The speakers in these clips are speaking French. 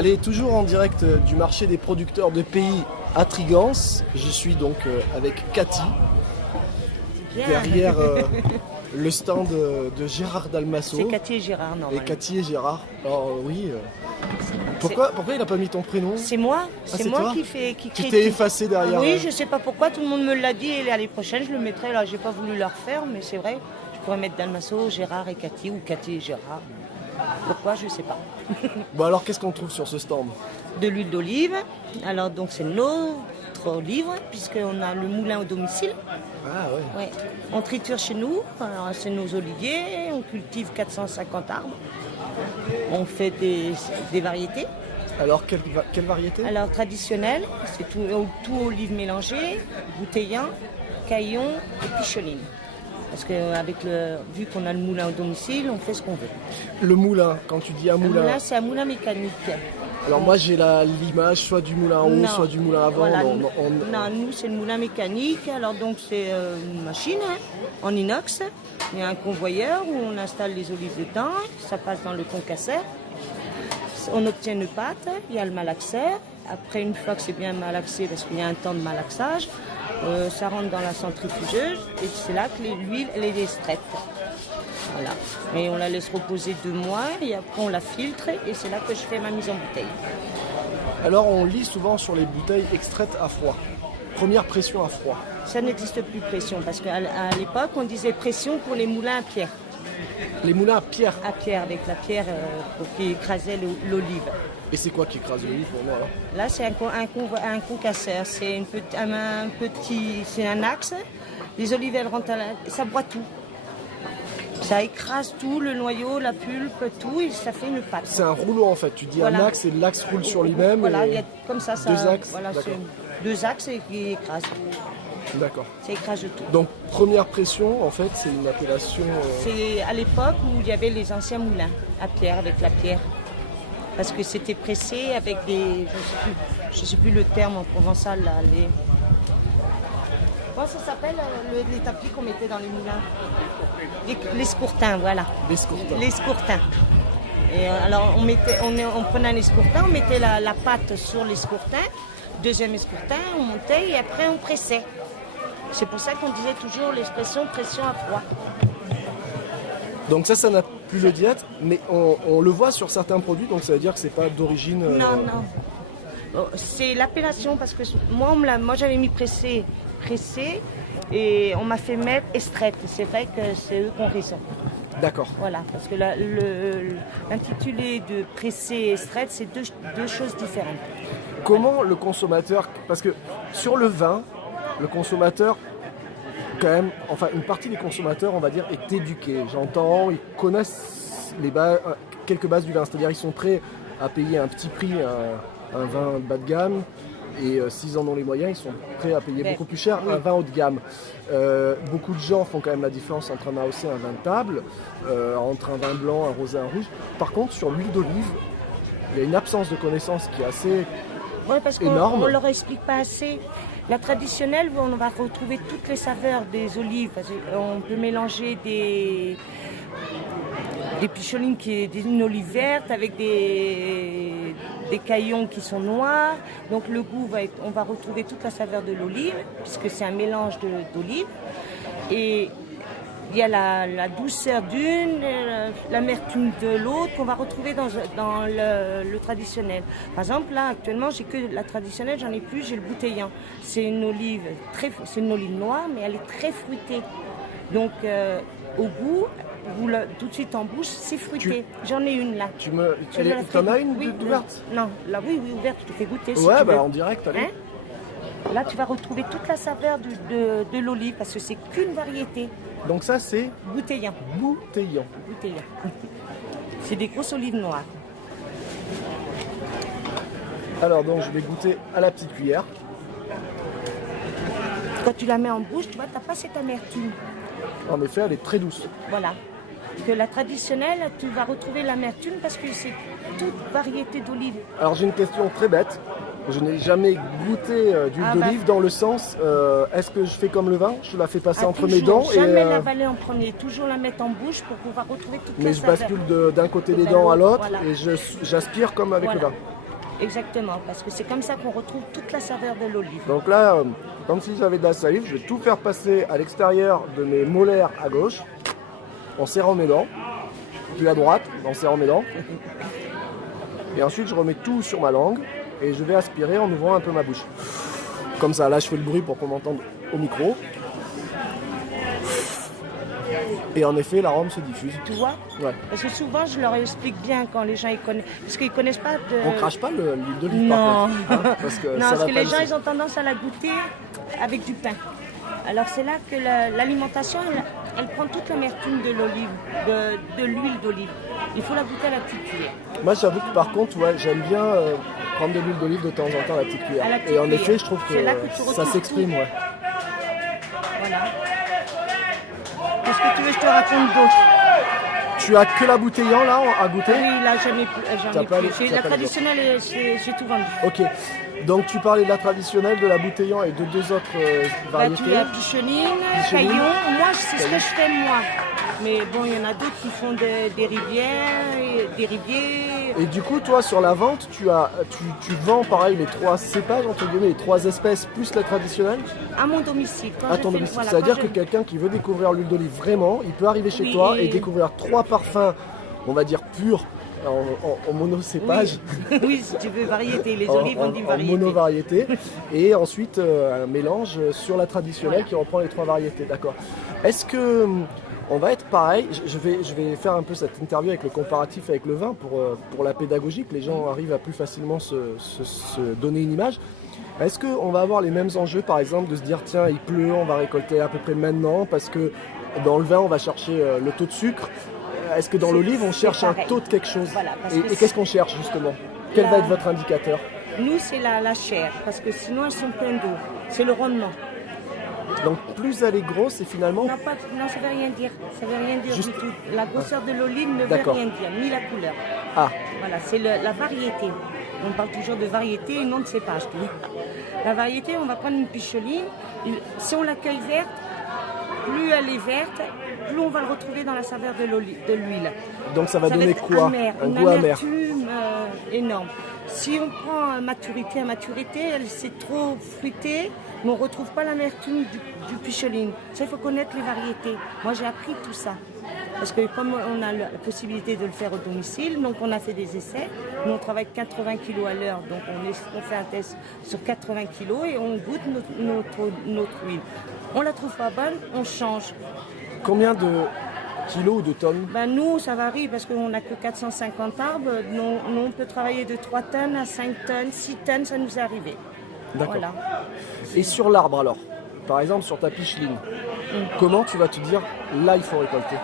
Allez, toujours en direct du marché des producteurs de pays à Trigance. Je suis donc avec Cathy, derrière le stand de Gérard Dalmasso. C'est Cathy et Gérard, normalement. Et Cathy et Gérard. Alors oui. Pourquoi il n'a pas mis ton prénom? C'est moi, c'est moi toi qui Tu t'es effacé derrière. Oui, je sais pas pourquoi, tout le monde me l'a dit et l'année prochaine je le mettrai. Là, j'ai pas voulu le refaire, mais c'est vrai, je pourrais mettre Dalmasso, Gérard et Cathy ou Cathy et Gérard. Pourquoi, je sais pas. Bon alors, qu'est-ce qu'on trouve sur ce stand? De l'huile d'olive. Alors donc c'est notre olive puisqu'on a le moulin au domicile. Ah ouais. Ouais. On triture chez nous. Alors c'est nos oliviers. On cultive 450 arbres. On fait des variétés. Alors, quelle variété? Alors traditionnelle, c'est tout olive mélangée, bouteillant, caillon et picholine. Parce que vu qu'on a le moulin au domicile, on fait ce qu'on veut. Le moulin, quand tu dis un moulin. Le moulin, c'est un moulin mécanique. Alors moi j'ai l'image soit du moulin à eau, soit du moulin à vent. Voilà, non, nous c'est le moulin mécanique. Alors donc c'est une machine en inox. Il y a un convoyeur où on installe les olives dedans. Ça passe dans le concasseur. On obtient une pâte. Il y a le malaxeur. Après une fois que c'est bien malaxé, parce qu'il y a un temps de malaxage, ça rentre dans la centrifugeuse et c'est là que l'huile elle est extraite. Voilà. Et on la laisse reposer 2 mois et après on la filtre et c'est là que je fais ma mise en bouteille. Alors on lit souvent sur les bouteilles extraites à froid. Première pression à froid. Ça n'existe plus pression parce qu'à l'époque on disait pression pour les moulins à pierre. Les moulins à pierre. À pierre, avec la pierre qui écrasait l'olive. Et c'est quoi qui écrase l'olive pour moi là? Là c'est un concasseur, c'est c'est un axe. Les olives elles rentrent ça broie tout. Ça écrase tout, le noyau, la pulpe, tout, et ça fait une pâte. C'est un rouleau en fait, tu dis voilà. Un axe et l'axe roule sur lui-même. Voilà, il y a comme ça. 2 axes. Voilà, deux axes et qui écrasent. D'accord. Ça écrase tout. Donc première pression, en fait, c'est une appellation. C'est à l'époque où il y avait les anciens moulins à pierre, avec la pierre. Parce que c'était pressé avec des. Je sais plus le terme en provençal là. Comment ça s'appelle les tapis qu'on mettait dans les moulins? Les scourtins, voilà. Les scourtins. Les scourtins. Et alors on prenait un escourtin, on mettait la pâte sur l'escourtin, deuxième escourtin, on montait et après on pressait. C'est pour ça qu'on disait toujours l'expression pression à froid. Donc ça n'a plus le diète, mais on le voit sur certains produits, donc ça veut dire que c'est pas d'origine. Non. C'est l'appellation parce que moi j'avais mis pressé et on m'a fait mettre extraite. C'est vrai que c'est eux qu'on raison. D'accord. Voilà, parce que l'intitulé de pressé et extraite, c'est deux choses différentes. Comment le consommateur, parce que sur le vin, le consommateur, quand même, enfin une partie des consommateurs, on va dire, est éduquée. J'entends, ils connaissent quelques bases du vin, c'est-à-dire ils sont prêts à payer un petit prix, un vin bas de gamme, et s'ils en ont les moyens, ils sont prêts à payer beaucoup plus cher un vin haut de gamme. Beaucoup de gens font quand même la différence entre un AOC et un vin de table, entre un vin blanc, un rosé, un rouge. Par contre, sur l'huile d'olive, il y a une absence de connaissance qui est assez énorme. On ne leur explique pas assez. La traditionnelle, on va retrouver toutes les saveurs des olives. On peut mélanger des picholines une olive verte avec des caillons qui sont noirs. Donc le goût on va retrouver toute la saveur de l'olive puisque c'est un mélange d'olive. Et il y a la douceur d'une, l'amertume de l'autre qu'on va retrouver dans le traditionnel. Par exemple, là, actuellement, j'ai que la traditionnelle, j'en ai plus, j'ai le bouteillant. C'est une olive noire, mais elle est très fruitée. Donc, au goût, tout de suite en bouche, c'est fruité. J'en ai une là. T'en as une ouverte? Non, là, oui, ouverte, je te fais goûter. Ouais, si en direct, allez. Hein? Là, tu vas retrouver toute la saveur de l'olive parce que c'est qu'une variété. Donc ça, c'est bouteillant. Bouteillant. C'est des grosses olives noires. Alors donc, je vais goûter à la petite cuillère. Quand tu la mets en bouche, tu vois, t'as pas cette amertume. En effet, elle est très douce. Voilà. Que la traditionnelle, tu vas retrouver l'amertume parce que c'est toute variété d'olives. Alors j'ai une question très bête. Je n'ai jamais goûté d'huile d'olive dans le sens, est-ce que je fais comme le vin? Je la fais passer entre mes dents jamais l'avaler en premier, toujours la mettre en bouche pour pouvoir retrouver toute la saveur. Mais je bascule d'un côté des dents à l'autre et j'aspire comme avec le vin. Exactement, parce que c'est comme ça qu'on retrouve toute la saveur de l'olive. Donc là, comme si j'avais de la salive, je vais tout faire passer à l'extérieur de mes molaires à gauche, en serrant mes dents, puis à droite, en serrant mes dents. Et ensuite, je remets tout sur ma langue et je vais aspirer en ouvrant un peu ma bouche. Comme ça, là, je fais le bruit pour qu'on m'entende au micro. Et en effet, l'arôme se diffuse. Tu vois? Ouais. Parce que souvent, je leur explique bien quand les gens ils connaissent. Parce qu'ils connaissent pas de. On crache pas l'huile d'olive par Non. contre. Hein, parce que, Non, ça parce va que pas les gens, laisser. ils ont tendance à la goûter avec du pain. Alors c'est là que l'alimentation, elle prend toute l'amertume de l'olive, de l'huile d'olive. Il faut la goûter à la petite cuillère. Moi, j'avoue que par contre, ouais, j'aime bien prendre de l'huile d'olive de temps en temps à la petite cuillère. À la petite Et en cuillère. effet, je trouve que C'est là que tu ça retrouves s'exprime. tout. Ouais. Voilà. Qu'est-ce que tu veux que je te raconte d'autre? Tu as que la bouteillant là à goûter? Oui, là, j'en ai T'as pas les- plus. t'as La pas les traditionnelle, j'ai tout vendu. Ok. Donc tu parlais de la traditionnelle, de la bouteillant et de deux autres Bah, variétés. tu as Picheline, Picheline. Caillon. Moi, c'est ce que je fais moi. Mais bon, il y en a d'autres qui font des rivières, des riviers. Et du coup, toi, sur la vente, tu vends pareil les trois cépages, entre guillemets, les trois espèces plus la traditionnelle À mon domicile. Quand à je ton fais- domicile. voilà, C'est-à-dire quand que quelqu'un qui veut découvrir l'huile d'olive vraiment, il peut arriver chez Oui, toi et et- découvrir trois parfums, on va dire purs, en monocépage. Oui. Oui, si tu veux variété. Les en, olives, on dit en variété. monovariété et ensuite un mélange sur la traditionnelle Voilà. qui reprend les trois variétés, d'accord. Est-ce que on va être pareil, je vais faire un peu cette interview avec le comparatif avec le vin pour la pédagogie, que les gens arrivent à plus facilement se donner une image. Est-ce qu'on va avoir les mêmes enjeux par exemple de se dire tiens il pleut, on va récolter à peu près maintenant parce que dans le vin on va chercher le taux de sucre. Est-ce que dans C'est- l'olive on c'est cherche un pareil. taux de quelque chose? Voilà, parce Et que qu'est-ce qu'on cherche justement? Quel va être votre indicateur? Nous, c'est la chair, parce que sinon, elles sont pleines d'eau. C'est le rendement. Donc plus elle est grosse et finalement... Non, ça ne veut rien dire. Ça veut rien dire Juste- du tout. La grosseur de l'olive ne veut D'accord. rien dire, ni la couleur. Ah, Voilà, c'est la variété. On parle toujours de variété et non de cépage. La variété, on va prendre une picheline. Si on la cueille verte, plus elle est verte, plus on va le retrouver dans la saveur de l'huile. donc ça va donner être quoi? amer, Un une goût amer. amertume énorme. Si on prend à maturité, c'est trop fruité, mais on ne retrouve pas l'amertume du picheline. Ça, il faut connaître les variétés. Moi, j'ai appris tout ça. Parce que comme on a la possibilité de le faire au domicile, donc on a fait des essais. Nous, on travaille 80 kg à l'heure, donc on fait un test sur 80 kg et on goûte notre huile. On la trouve pas bonne, on change. Combien de kilos ou de tonnes? Ben nous, ça varie parce qu'on n'a que 450 arbres. Nous, on peut travailler de 3 tonnes à 5 tonnes, 6 tonnes, ça nous est arrivé. D'accord. Voilà. Et sur l'arbre alors? Par exemple sur ta picheline, comment tu vas te dire là il faut récolter?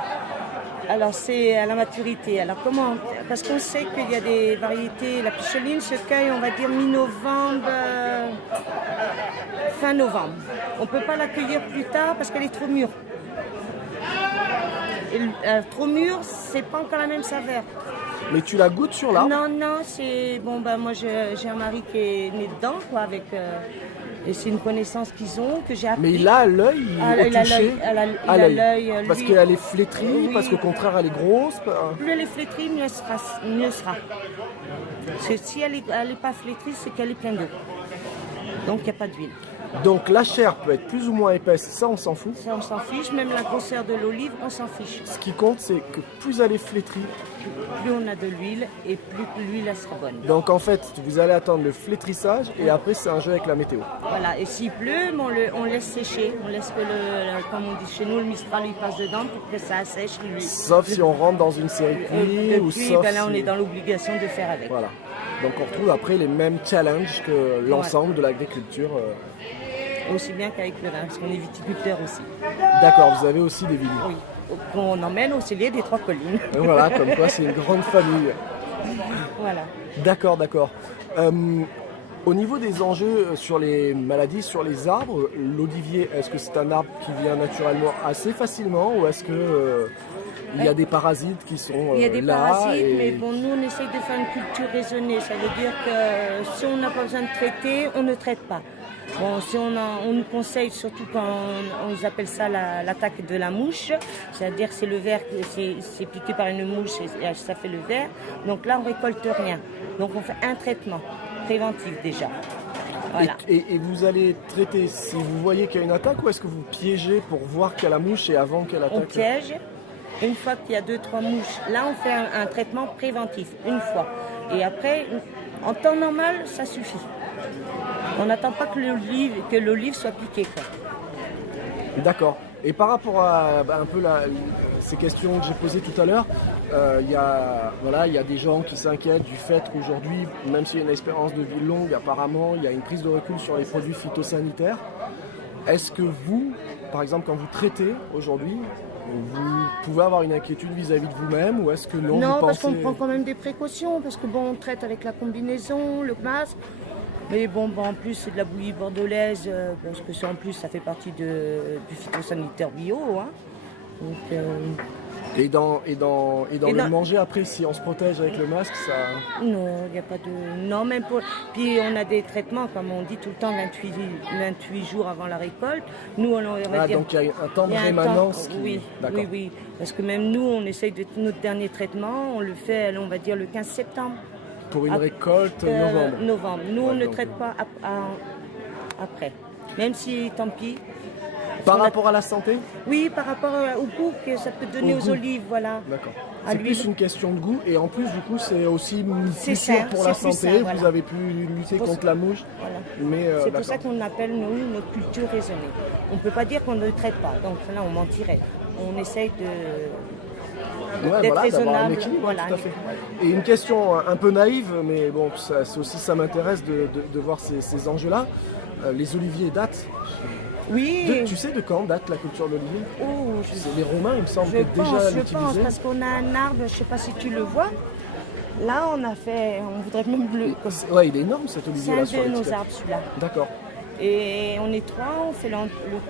Alors c'est à la maturité. Alors comment? Parce qu'on sait qu'il y a des variétés. La picheline se cueille, on va dire mi-novembre, fin novembre. On ne peut pas la cueillir plus tard parce qu'elle est trop mûre. Et, trop mûre, c'est pas encore la même saveur. Mais tu la goûtes sur l'arbre? Non, c'est bon. Ben moi, j'ai un mari qui est né dedans, quoi, avec. Et c'est une connaissance qu'ils ont que j'ai appris. Mais il a l'œil au il a toucher? l'œil, il À a l'œil. l'œil, Parce lui. qu'elle est flétrie, Oui. parce qu'au contraire elle est grosse. Plus elle est flétrie, mieux sera. Parce que si elle est pas flétrie, c'est qu'elle est pleine d'eau. Donc il n'y a pas d'huile. Donc la chair peut être plus ou moins épaisse, ça on s'en fout. Ça, on s'en fiche. Même la grosseur de l'olive, on s'en fiche. Ce qui compte c'est que plus elle est flétrie, Plus on a de l'huile et plus l'huile elle sera bonne. donc en fait vous allez attendre le flétrissage et après c'est un jeu avec la météo. Voilà, et s'il pleut, on laisse sécher. On laisse que comme on dit chez nous, le Mistral il passe dedans pour que ça assèche l'huile. Sauf si on rentre dans une série de pluie ou Depuis, sauf ben là, on si- est dans l'obligation de faire avec. Voilà. Donc on retrouve après les mêmes challenges que l'ensemble de l'agriculture. Aussi bien qu'avec le vin, parce qu'on est viticulteur aussi. D'accord, vous avez aussi des vignes. Oui. On emmène au cellier des Trois Collines. Et voilà, comme quoi c'est une grande famille. Voilà. D'accord. Au niveau des enjeux sur les maladies, sur les arbres, l'olivier, est-ce que c'est un arbre qui vient naturellement assez facilement ou est-ce que il y a des parasites qui sont Il y a des là parasites, et- mais bon, nous on essaye de faire une culture raisonnée. Ça veut dire que si on n'a pas besoin de traiter, on ne traite pas. Bon, si on nous conseille, surtout quand ils appellent ça l'attaque de la mouche, c'est-à-dire que c'est le ver, c'est piqué par une mouche et ça fait le ver. Donc là, on récolte rien. Donc on fait un traitement. préventif déjà. Voilà. Et vous allez traiter si vous voyez qu'il y a une attaque ou est-ce que vous piégez pour voir qu'il y a la mouche et avant qu'elle attaque? On piège. Une fois qu'il y a 2-3 mouches, là on fait un traitement préventif, une fois. Et après, en temps normal, ça suffit. On n'attend pas que l'olive soit piquée, quoi. D'accord. Et par rapport à un peu ces questions que j'ai posées tout à l'heure, il y a des gens qui s'inquiètent du fait qu'aujourd'hui, même s'il y a une espérance de vie longue, apparemment, il y a une prise de recul sur les produits phytosanitaires. Est-ce que vous, par exemple, quand vous traitez aujourd'hui, vous pouvez avoir une inquiétude vis-à-vis de vous-même ou est-ce que non, Non, vous parce pensez... qu'on prend quand même des précautions, parce que bon, on traite avec la combinaison, le masque. Mais bon, en plus, c'est de la bouillie bordelaise, parce que ça, en plus, ça fait partie du phytosanitaire bio. Hein. Donc, Et dans le manger après, si on se protège avec le masque, ça... Non, il n'y a pas de... Non, même pour... Puis on a des traitements, comme on dit tout le temps, 28 jours avant la récolte. Nous, on va dire... donc il y a un temps de rémanence qui... Oui, D'accord. oui. Parce que même nous, on essaye de... Notre dernier traitement, on le fait, on va dire, le 15 septembre. Pour une récolte novembre. Nous, on ne traite pas après. Même si, tant pis. Par rapport à la santé? Oui, par rapport au goût que ça peut donner aux olives, voilà. D'accord. C'est plus une question de goût et en plus, du coup, c'est aussi plus sûr pour la santé. Sain, voilà. Vous avez pu lutter contre la mouche. Voilà. Mais, c'est pour ça qu'on appelle, nous, notre culture raisonnée. On ne peut pas dire qu'on ne traite pas. Donc là, on mentirait. On essaye d'être raisonnable. D'avoir un équilibre, voilà. Tout à fait. Et une question un peu naïve, mais bon, ça m'intéresse de voir ces enjeux-là. Les oliviers datent. Oui. Tu sais de quand date la culture de l'olivier? C'est les Romains, il me semble, que déjà l'utilisaient. Je pense, parce qu'on a un arbre, je ne sais pas si tu le vois. Là, on voudrait même le... Ouais, il est énorme cet olivier-là. C'est un de nos arbres, celui-là. D'accord. Et on est 3, on fait le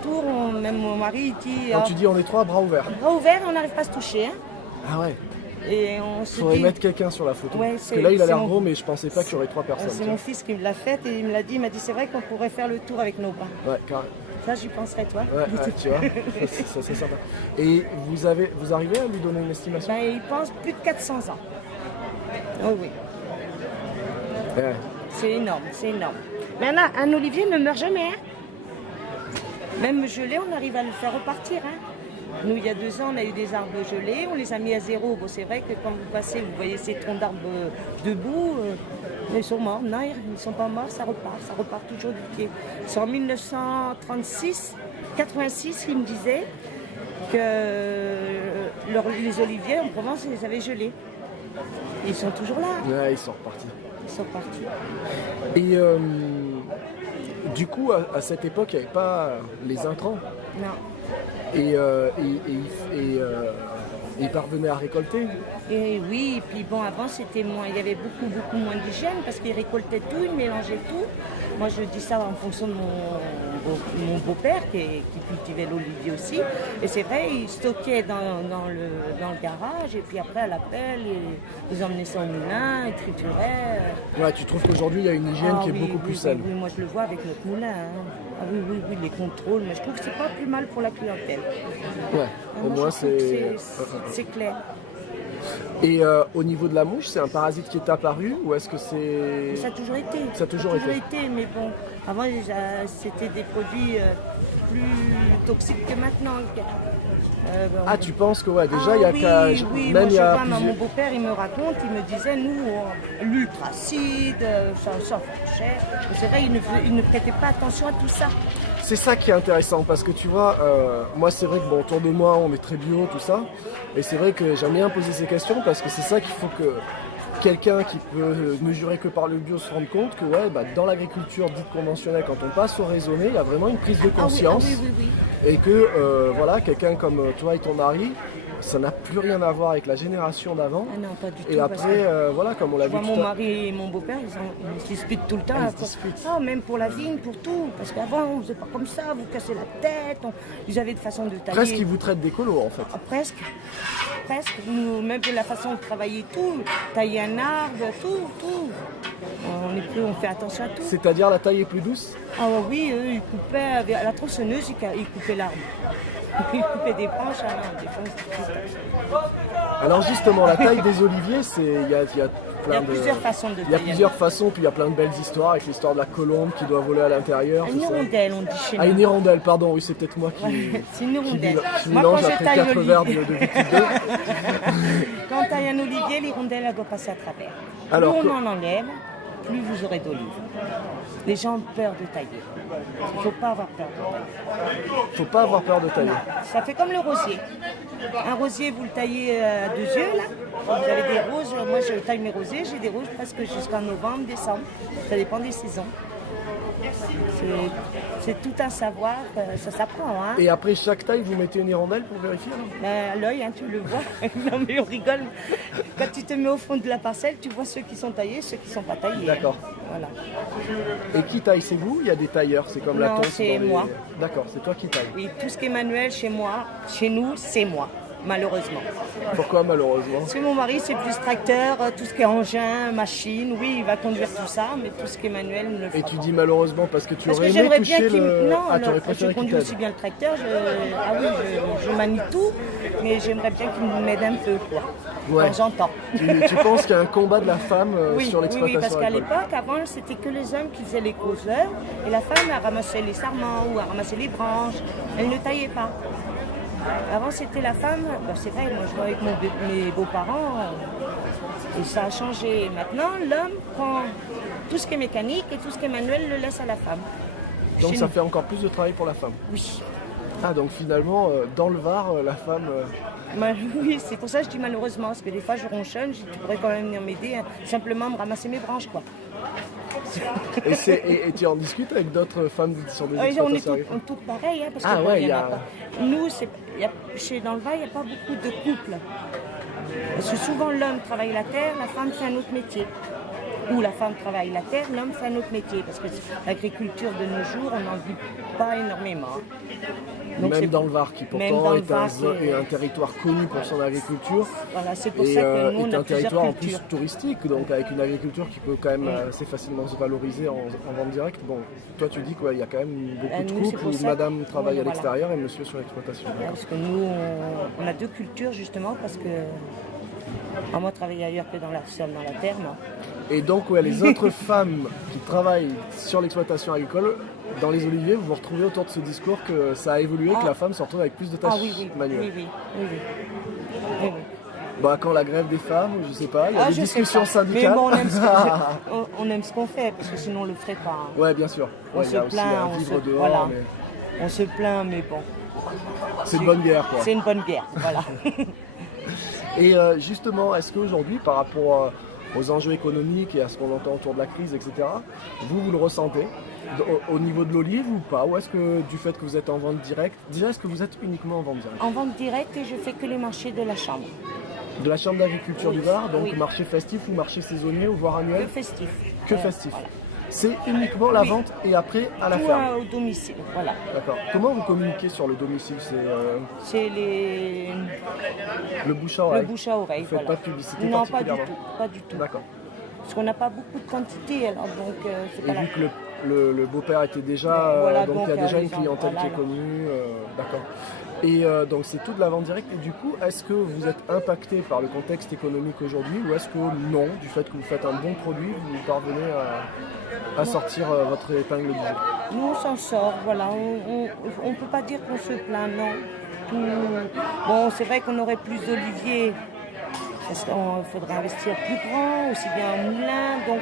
tour, même mon mari, il dit... Quand tu dis on est 3, bras ouverts. Bras ouverts, on n'arrive pas à se toucher. Hein. Ah ouais. Et on se faudrait dit... mettre quelqu'un sur la photo. Ouais, parce que là, il a l'air gros, mais je pensais pas qu'il y aurait 3 personnes. C'est mon fils qui me l'a fait et il me l'a dit. Il m'a dit, c'est vrai qu'on pourrait faire le tour avec nos bras. Ouais, carrément. Ça, j'y penserais, toi. Ouais, tu vois, ça c'est sympa. Et vous arrivez à lui donner une estimation? Il pense plus de 400 ans. Oh oui. Ouais. C'est énorme, c'est énorme. Mais un olivier ne meurt jamais. Hein. Même gelé, on arrive à le faire repartir. Hein. Nous, il y a 2 ans, on a eu des arbres gelés, on les a mis à zéro. Bon, c'est vrai que quand vous passez, vous voyez ces troncs d'arbres debout, ils sont morts. Non, ils ne sont pas morts, ça repart toujours du pied. C'est en 1986, 86, ils me disaient que les oliviers en Provence, ils les avaient gelés. Ils sont toujours là. Ouais, ils sont repartis. Ils sont partis. Et du coup, à cette époque, il n'y avait pas les intrants. Non. Et ils parvenaient à récolter. Et oui, et puis bon, avant c'était moins, il y avait beaucoup moins d'hygiène parce qu'ils récoltaient tout, ils mélangeaient tout. Moi je dis ça en fonction de mon beau-père qui cultivait l'olivier aussi. Et c'est vrai, ils stockaient dans le garage et puis après à la pelle, ils emmenaient ça au moulin, ils trituraient. Ouais, tu trouves qu'aujourd'hui il y a une hygiène qui est beaucoup plus saine. Oui, moi je le vois avec notre moulin. Hein. Ah oui, les contrôles, mais je trouve que c'est pas plus mal pour la clientèle. Ouais, au moins c'est clair. Et au niveau de la mouche, c'est un parasite qui est apparu ou est-ce que c'est... Ça a toujours été. Ça a toujours été, mais bon, avant c'était des produits plus toxiques que maintenant. Tu penses que déjà il y a même il y a mon beau-père il me raconte, il me disait nous l'ultracide, ça cher. C'est vrai, il ne prêtait pas attention à tout ça. C'est ça qui est intéressant parce que tu vois, moi c'est vrai que autour de moi on est très bio, tout ça. Et c'est vrai que j'aime bien poser ces questions parce que c'est ça qu'il faut que quelqu'un qui peut mesurer que par le bio se rende compte que dans l'agriculture dite conventionnelle, quand on passe au raisonné, il y a vraiment une prise de conscience. Oui. Et que quelqu'un comme toi et ton mari, ça n'a plus rien à voir avec la génération d'avant. Ah non, pas du tout. Et après, comme on l'a vu tout à l'heure. Mon mari et mon beau-père, ils se disputent tout le temps. Même pour la vigne, pour tout. Parce qu'avant, on ne faisait pas comme ça, vous cassez la tête. Ils avaient de façon de tailler. Presque, ils vous traitent d'écolo, en fait. Presque. Nous, même de la façon de travailler, tout. Tailler un arbre, tout. On fait attention à tout. C'est-à-dire la taille est plus douce? Ah oui, eux, ils coupaient, à la tronçonneuse, ils coupaient l'arbre. Ils coupaient des branches, Alors justement, la taille des oliviers, il y a plusieurs façons de Il y a tailler. plusieurs façons, puis il y a plein de belles histoires, avec l'histoire de la colombe qui doit voler à l'intérieur. Une tout ça. hirondelle, on dit chez nous. Ah, une hirondelle, pardon, oui, c'est peut-être moi qui, C'est une hirondelle. qui Moi, mélange quand je après taille 4 verres de l'olivier, Vicky 2. quand on taille un olivier, l'hirondelle, elle doit passer à travers. Alors Plus que- on en enlève, plus vous aurez d'olives. Les gens ont peur de tailler. Il ne faut pas avoir peur de tailler. Faut pas avoir peur de tailler. Ça fait comme le rosier. Un rosier, vous le taillez à 2 yeux, là. Vous avez des roses. Moi, je taille mes rosiers. J'ai des roses presque jusqu'en novembre, décembre. Ça dépend des saisons. C'est tout un savoir. Ça s'apprend, hein. Et après chaque taille, vous mettez une hirondelle pour vérifier alors Ben, à l'œil, hein, tu le vois. Non, mais on rigole. Quand tu te mets au fond de la parcelle, tu vois ceux qui sont taillés, ceux qui ne sont pas taillés. D'accord. Voilà. Et qui taille, c'est vous? Il y a des tailleurs, c'est comme la Non, tonte c'est dans les- moi. D'accord, c'est toi qui taille. Oui, tout ce qui est manuel chez moi, chez nous, c'est moi, malheureusement. Pourquoi malheureusement? Parce que mon mari, c'est plus tracteur, tout ce qui est engin, machine. Oui, il va conduire tout ça, mais tout ce qui est manuel, il ne le fera Et tu pas. dis malheureusement parce que tu Parce que aurais aimé j'aimerais bien toucher qu'il le... non, Ah, tu aurais je préféré qu'il conduis t'aide. aussi bien le tracteur. Ah oui, je manie tout, mais j'aimerais bien qu'il m'aide un peu, quoi. Ouais. Quand j'entends. Tu penses qu'il y a un combat de la femme Oui, sur oui, l'exploitation parce qu'à agricole. l'époque, avant, c'était que les hommes qui faisaient les grosses œuvres et la femme, elle ramassait les sarments ou elle ramassait les branches. Elle ne taillait pas. Avant, c'était la femme. Ben, c'est vrai, moi, je vois avec mes beaux-parents et ça a changé. Maintenant, l'homme prend tout ce qui est mécanique et tout ce qui est manuel le laisse à la femme. Donc Chez ça nous. fait encore plus de travail pour la femme. Oui. Ah, donc finalement, dans le Var, la femme... Oui, c'est pour ça que je dis malheureusement, parce que des fois je ronchonne, je dis, tu pourrais quand même venir m'aider, hein, simplement me ramasser mes branches, quoi. Et tu en discutes avec d'autres femmes sur des On est exploitations agricoles? toutes pareilles, hein, parce Ah que bon, ouais, il y en y a a- pas. Nous, chez dans le Var, il n'y a pas beaucoup de couples. Parce que souvent l'homme travaille la terre, la femme fait un autre métier. Ou la femme travaille la terre, l'homme fait un autre métier. Parce que l'agriculture de nos jours, on n'en vit pas énormément. Donc Même c'est- dans le Var, qui même pourtant dans le est Var, est un territoire connu pour son agriculture. Voilà, c'est pour Et ça que nous, on est a un plusieurs territoire en plus cultures. touristique, donc avec une agriculture qui peut quand même assez facilement se valoriser en vente directe. Bon, toi tu dis qu'il y a quand même beaucoup de nous, c'est couples pour où ça madame que- travaille à voilà. l'extérieur et monsieur sur l'exploitation. Parce que nous, on a deux cultures justement, parce que moi, travailler ailleurs que dans la terre, non. Et donc ouais, les autres femmes qui travaillent sur l'exploitation agricole, dans les oliviers, vous vous retrouvez autour de ce discours que ça a évolué, que la femme se retrouve avec plus de tâches Ah oui, oui, manuelles. oui, oui, oui, oui. Oui, oui. Bah quand la grève des femmes, je sais pas, il y a des je sais discussions pas. syndicales. Mais bon, on aime ce qu'on fait, parce que sinon on le ferait pas. Hein. Ouais, bien sûr. On Ouais, il y se a aussi plaint, un on vivre se- dehors, voilà. mais On se plaint, mais bon. c'est une bonne guerre quoi. C'est une bonne guerre, voilà. Et justement, est-ce qu'aujourd'hui, par rapport aux enjeux économiques et à ce qu'on entend autour de la crise, etc., vous le ressentez au niveau de l'olive ou pas? Ou est-ce que du fait que vous êtes en vente directe, déjà est-ce que vous êtes uniquement en vente directe? En vente directe, et je fais que les marchés de la chambre. De la Chambre d'agriculture Oui, du Var, donc oui. marché festif ou marché saisonnier ou voire Que annuel? festif. Que festif. Voilà. C'est uniquement la Oui. vente et après à la Tout ferme. au domicile, voilà. D'accord. Comment vous communiquez sur le domicile? C'est C'est le bouche à le oreille. bouche à oreille. Vous faites voilà. pas de publicité Non, pas du particulièrement? tout. Pas du tout. D'accord. Parce qu'on n'a pas beaucoup de quantité, alors donc c'est Et pas la vu que le beau-père était déjà, Voilà, donc il y a donc, déjà les une gens, clientèle voilà, qui est là. connue, d'accord. Et donc c'est tout de la vente directe. Et du coup, est-ce que vous êtes impacté par le contexte économique aujourd'hui ou est-ce que non, du fait que vous faites un bon produit, vous parvenez à sortir votre épingle du jeu? Nous, on s'en sort, voilà. On ne peut pas dire qu'on se plaint, non. Bon, c'est vrai qu'on aurait plus d'oliviers. Parce qu'il faudrait investir plus grand, aussi bien un moulin. Donc,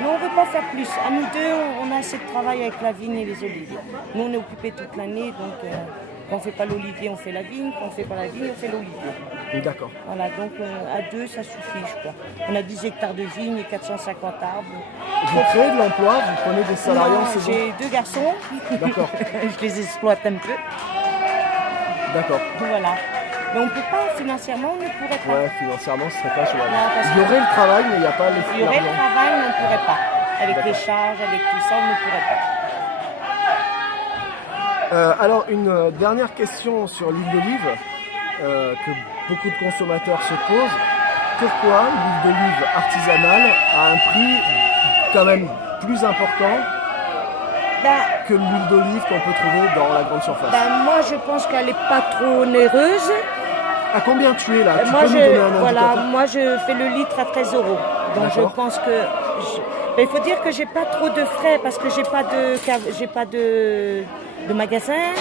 nous, on ne veut pas faire plus. À nous deux, on a assez de travail avec la vigne et les oliviers. Nous, on est occupés toute l'année, donc quand on ne fait pas l'olivier, on fait la vigne. Quand on ne fait pas la vigne, on fait l'olivier. D'accord. Voilà, donc à deux, ça suffit, je crois. On a 10 hectares de vigne et 450 arbres. Vous créez de l'emploi, vous prenez des salariés en Non, saison? j'ai 2 garçons. D'accord. Je les exploite un peu. D'accord. Voilà. Mais on ne peut pas, financièrement, on ne pourrait pas. Ouais, financièrement, ce serait pas jouable. Non, parce Il y aurait le travail, mais il n'y a pas les Il y aurait le l'argent. travail, mais on ne pourrait pas. Avec D'accord. les charges, avec tout ça, on ne pourrait pas. Alors, une dernière question sur l'huile d'olive que beaucoup de consommateurs se posent. Pourquoi l'huile d'olive artisanale a un prix quand même plus important Ben, que l'huile d'olive qu'on peut trouver dans la grande surface? moi, je pense qu'elle n'est pas trop onéreuse. À combien tu es là? Tu Moi, peux nous donner un voilà, indicateur? moi, je fais le litre à 13 € Donc je D'accord. pense que mais il faut dire que j'ai pas trop de frais parce que j'ai pas de magasin.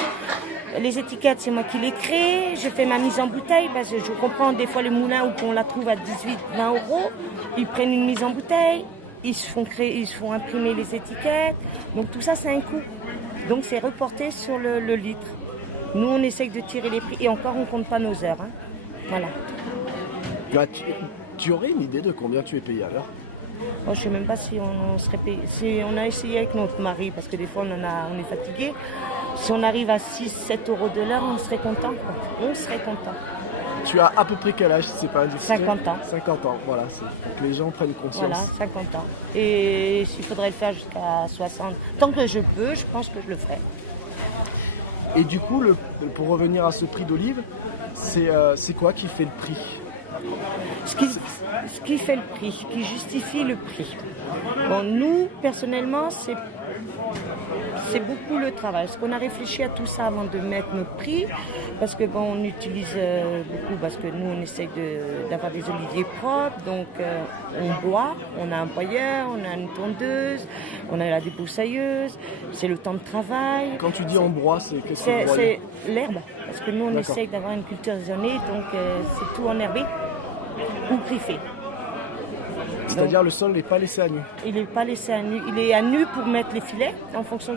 Les étiquettes, c'est moi qui les crée. Je fais ma mise en bouteille parce que je comprends des fois les moulins où on la trouve à 18, 20 euros. Ils prennent une mise en bouteille, ils se font imprimer les étiquettes. Donc tout ça, c'est un coût. Donc c'est reporté sur le litre. Nous, on essaye de tirer les prix et encore, on compte pas nos heures. Hein. Voilà. Bah, tu aurais une idée de combien tu es payé à l'heure? Moi, je sais même pas si on serait payé. Si on a essayé avec notre mari, parce que des fois on est fatigué. Si on arrive à 6-7 euros de l'heure, on serait content. Quoi. On serait content. Tu as à peu près quel âge, si c'est pas indiscret? 50 ans. 50 ans, voilà, c'est pour que les gens prennent conscience. Voilà, 50 ans. Et s'il faudrait le faire jusqu'à 60, tant que je peux, je pense que je le ferai. Et du coup, pour revenir à ce prix d'olive, c'est quoi qui fait le prix? Ce qui fait le prix, qui justifie le prix. Bon, nous, personnellement, c'est beaucoup le travail. Parce qu'on a réfléchi à tout ça avant de mettre notre prix. Parce que bon, on utilise beaucoup, parce que nous, on essaye d'avoir des oliviers propres. Donc, on boit, on a un broyeur, on a une tondeuse, on a la débroussailleuse. C'est le temps de travail. Quand tu dis on broie, qu'est-ce que vous broyez? C'est l'herbe. Parce que nous, on D'accord. essaye d'avoir une culture raisonnée. Donc, c'est tout enherbé ou griffé. C'est-à-dire le sol n'est pas laissé à nu. Il n'est pas laissé à nu. Il est à nu pour mettre les filets, en fonction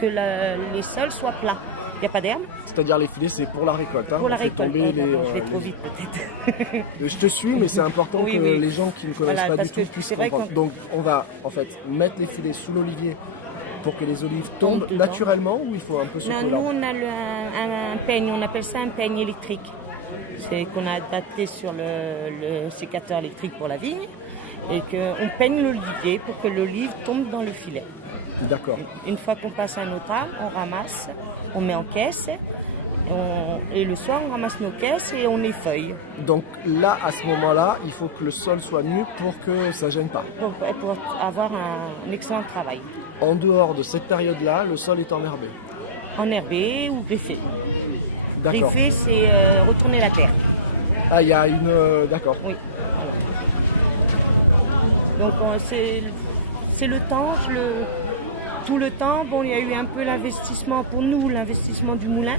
que les sols soient plats. Il n'y a pas d'herbe. C'est-à-dire les filets, c'est pour la récolte. Hein. Pour la On fait récolte. tomber Je vais trop vite peut-être. Je te suis, mais c'est important Oui, que oui. les gens qui ne connaissent Voilà, pas parce du tout que puissent c'est vrai comprendre. Donc on va en fait mettre les filets sous l'olivier pour que les olives tombent dedans. naturellement, ou il faut un peu secouer Non, nous, l'arbre? on a un peigne, on appelle ça un peigne électrique. C'est qu'on a adapté sur le sécateur électrique pour la vigne. Et qu'on peigne l'olivier pour que l'olive tombe dans le filet. D'accord. Une fois qu'on passe à un autre arbre, on ramasse, on met en caisse. Et le soir, on ramasse nos caisses et on effeuille Donc là, à ce moment-là, il faut que le sol soit nu pour que ça gêne pas. pour avoir un excellent travail. En dehors de cette période-là, le sol est enherbé. Enherbé ou griffé. D'accord. Griffé, c'est retourner la terre. Ah, il y a une... D'accord. Oui. Donc c'est le temps, tout le temps. Bon, il y a eu un peu l'investissement pour nous, l'investissement du moulin.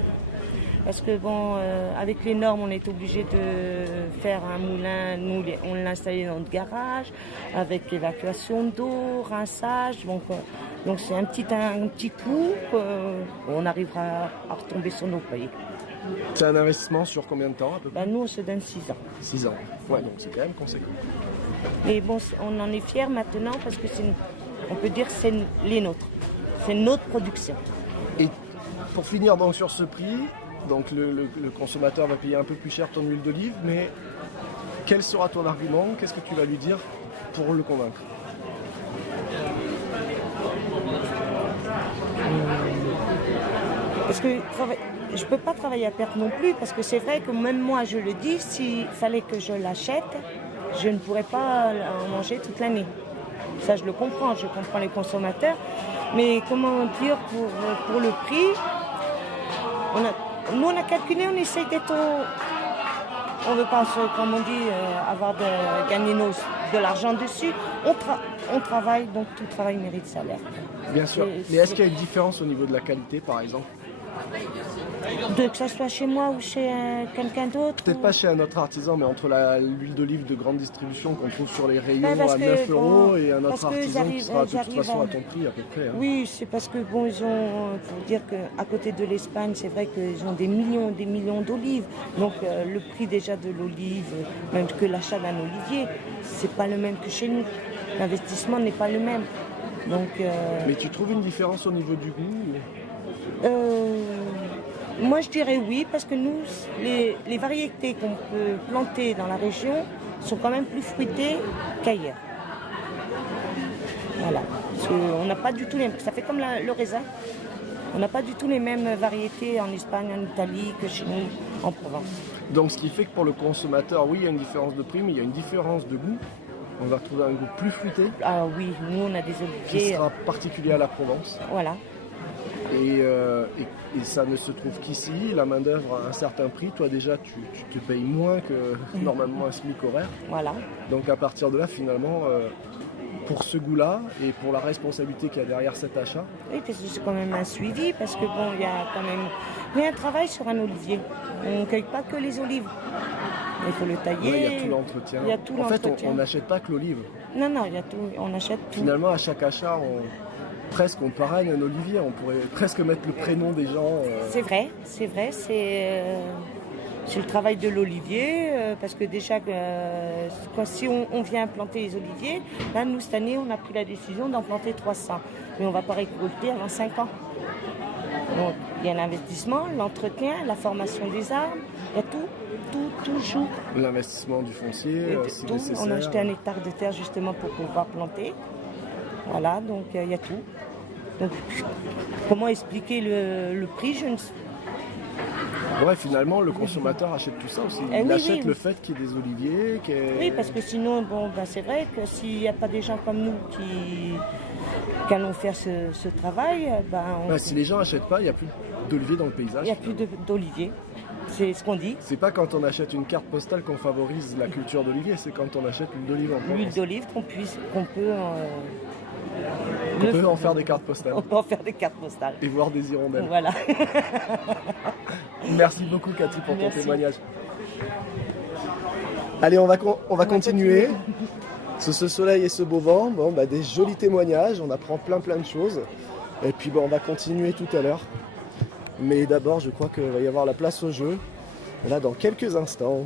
Parce que bon, avec les normes, on est obligé de faire un moulin. Nous, on l'a installé dans notre garage, avec évacuation d'eau, rinçage. Donc c'est un petit coup. On arrivera à retomber sur nos paye. C'est un investissement sur combien de temps à peu près? Ben, nous, on se donne 6 ans. 6 ans. Ouais, donc c'est quand même conséquent. Mais bon, on en est fiers maintenant parce que on peut dire que c'est les nôtres. C'est notre production. Et pour finir donc sur ce prix, donc le consommateur va payer un peu plus cher ton huile d'olive, mais quel sera ton argument? Qu'est-ce que tu vas lui dire pour le convaincre? Parce que je ne peux pas travailler à perte non plus, parce que c'est vrai que même moi je le dis, s'il fallait que je l'achète, je ne pourrais pas en manger toute l'année. Ça, je comprends les consommateurs. Mais comment dire, pour le prix, nous on a calculé, on essaye d'être on ne veut pas, comme on dit, gagner de l'argent dessus. On travaille, donc tout travail mérite salaire. Bien sûr. Mais est-ce qu'il y a une différence au niveau de la qualité, par exemple? Que ça soit chez moi ou chez quelqu'un d'autre. Peut-être pas chez un autre artisan, mais entre l'huile d'olive de grande distribution qu'on trouve sur les rayons parce à que, 9 euros et un parce autre que artisan qui sera de toute j'arrive façon à ton prix à peu près. Hein. Oui, c'est parce que bon, ils ont, pour dire qu'à côté de l'Espagne, c'est vrai qu'ils ont des millions d'olives. Donc le prix déjà de l'olive, même que l'achat d'un olivier, c'est pas le même que chez nous. L'investissement n'est pas le même. Donc, Mais tu trouves une différence au niveau du goût? moi, je dirais oui, parce que nous, les variétés qu'on peut planter dans la région sont quand même plus fruitées qu'ailleurs. Voilà. Parce qu'on n'a pas du tout les mêmes. Ça fait comme le raisin. On n'a pas du tout les mêmes variétés en Espagne, en Italie que chez nous, en Provence. Donc ce qui fait que pour le consommateur, oui, il y a une différence de prix, mais il y a une différence de goût. On va retrouver un goût plus fruité, Ah oui, nous, on a des qui oliviers. sera particulier à la Provence. Voilà. Et et ça ne se trouve qu'ici, la main-d'œuvre à un certain prix. Toi, déjà, tu te payes moins que normalement un SMIC horaire. Voilà. Donc, à partir de là, finalement, pour ce goût-là et pour la responsabilité qu'il y a derrière cet achat, Oui, parce que c'est quand même un suivi, parce que bon, il y a quand même un travail sur un olivier. On ne cueille pas que les olives. Il faut le tailler. ouais, il y a tout l'entretien. Il y a tout En fait, l'entretien. on n'achète pas que l'olive. Non, il y a tout. On achète tout. Finalement, à chaque achat, on parraine un olivier. On pourrait presque mettre le prénom des gens. C'est vrai, c'est le travail de l'olivier, parce que déjà, si on vient planter les oliviers, là, nous, cette année, on a pris la décision d'en planter 300. Mais on ne va pas récolter avant 5 ans. Donc, il y a l'investissement, l'entretien, la formation des arbres, il y a tout joue. L'investissement du foncier, si Tout. nécessaire. On a acheté 1 hectare de terre justement pour pouvoir planter. Voilà, donc il y a tout. Donc, comment expliquer le prix, je ne sais. Ouais, finalement, le consommateur achète tout ça aussi. Eh Il oui, achète oui. le fait qu'il y ait des oliviers. Oui, parce que sinon, bon, ben, c'est vrai que s'il n'y a pas des gens comme nous qui allons faire ce travail, Si les gens n'achètent pas, il n'y a plus d'oliviers dans le paysage. il n'y a plus d'olivier. C'est ce qu'on dit. C'est pas quand on achète une carte postale qu'on favorise la culture d'olivier, c'est quand on achète l'huile d'olive en Provence. L'huile d'olive qu'on peut On peut en faire des cartes postales on peut en faire des cartes postales. et voir des hirondelles. Voilà. Merci beaucoup Cathy pour ton Merci. témoignage. Allez, on va continuer. Sous ce soleil et ce beau vent, des jolis témoignages, on apprend plein de choses. Et puis on va continuer tout à l'heure. Mais d'abord, je crois qu'il va y avoir la place au jeu, là dans quelques instants.